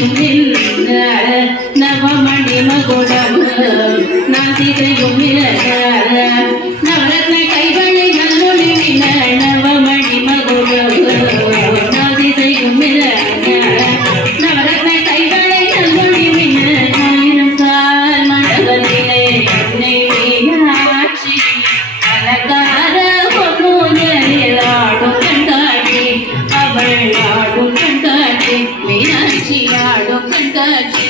செய்யும் நவமணி மகுடம் நாதி செய்யும் நவரத்ன கைவழி நல்லொளி நவமணி மகுடம் நாதி செய்யும் நவரத்ன கைவழி நல்லொளி ஆயிரம் கால் மண்டபத்திலே என்னை மீனாட்சி அலங்கார பொன்னுதலில் ஆடும் கண்காட்சி அவள் ஆடும் கண்காட்சி மீனாட்சி ஆடும் கண்காட்சி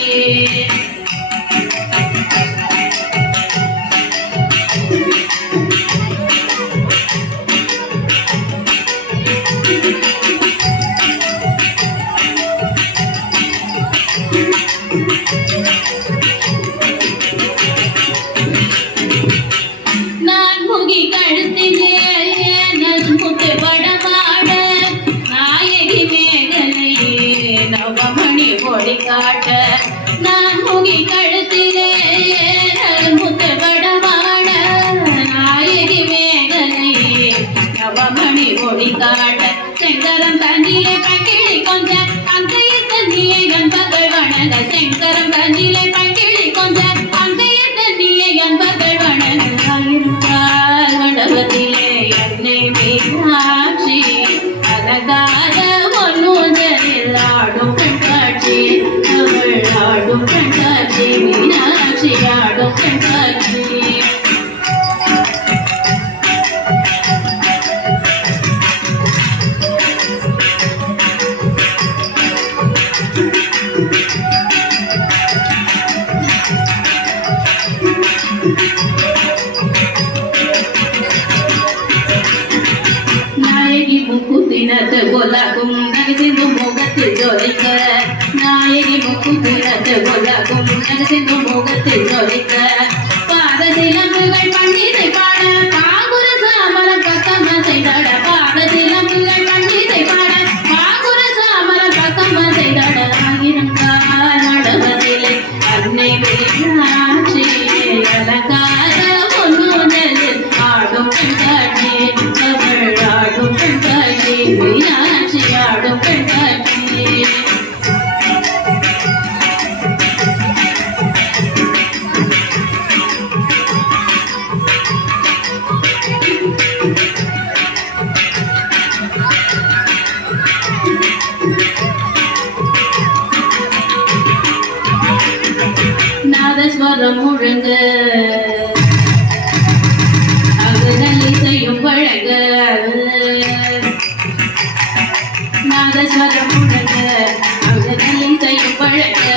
நான் முகி கழுத்திலே முத்து படமாட நாயகி மேகலையே நவமணி ஒளி காட்ட நான் முகி கழுத்திலே முத்து படமாட நாயகி மேகலையே நவமணி ஒளி காட்ட செங்கரம் தண்ணிலே பங்கிழி கொஞ்ச அங்கைய தண்ணியை என்பர்கள் வணங்க செங்கரம் தண்ணிலே பங்கிழி கொஞ்ச அங்கைய தண்ணியை என்பர்கள் வணங்க ஆயிரம் மண்டபத்திலே என்னை மீனாட்சி அலங்கார பொன்னுதலில் ஆடும் கண்காட்சி அவள் ஆடும் கண்காட்சி மீனாட்சி ஆடும் கண்காட்சி நாயகி முக்குத்தினத்து கொலாகும் நகசிந்து முகத்தில் ஜொலிக்க நாயகி முக்குத்தினத்து கொலாகும் நகசிந்து முகத்தில் ஜொலிக்க பாத சிலம்புகள் பண்டிசை பாட பாகுர சாமரம் பக்கமா செய்தாட பாத சிலம்புகள் பண்டிசை பாட பாகுர சாமரம் பக்கமா செய்தாட ஆயிரம் கால் மண்டபத்திலே அன்னை மீனாட்சி அலங்கார பொன்னுதலில் ஆடும் கண்காட்சி அவள் ஆடும் கண்காட்சி மீனாட்சி ஆடும் கண்காட்சி நாதஸ்வரம் முழங்க அகுதலி செய்யும் வழங்க நாதஸ்வரம் முழங்க அகுதலி செய்யும் வழங்க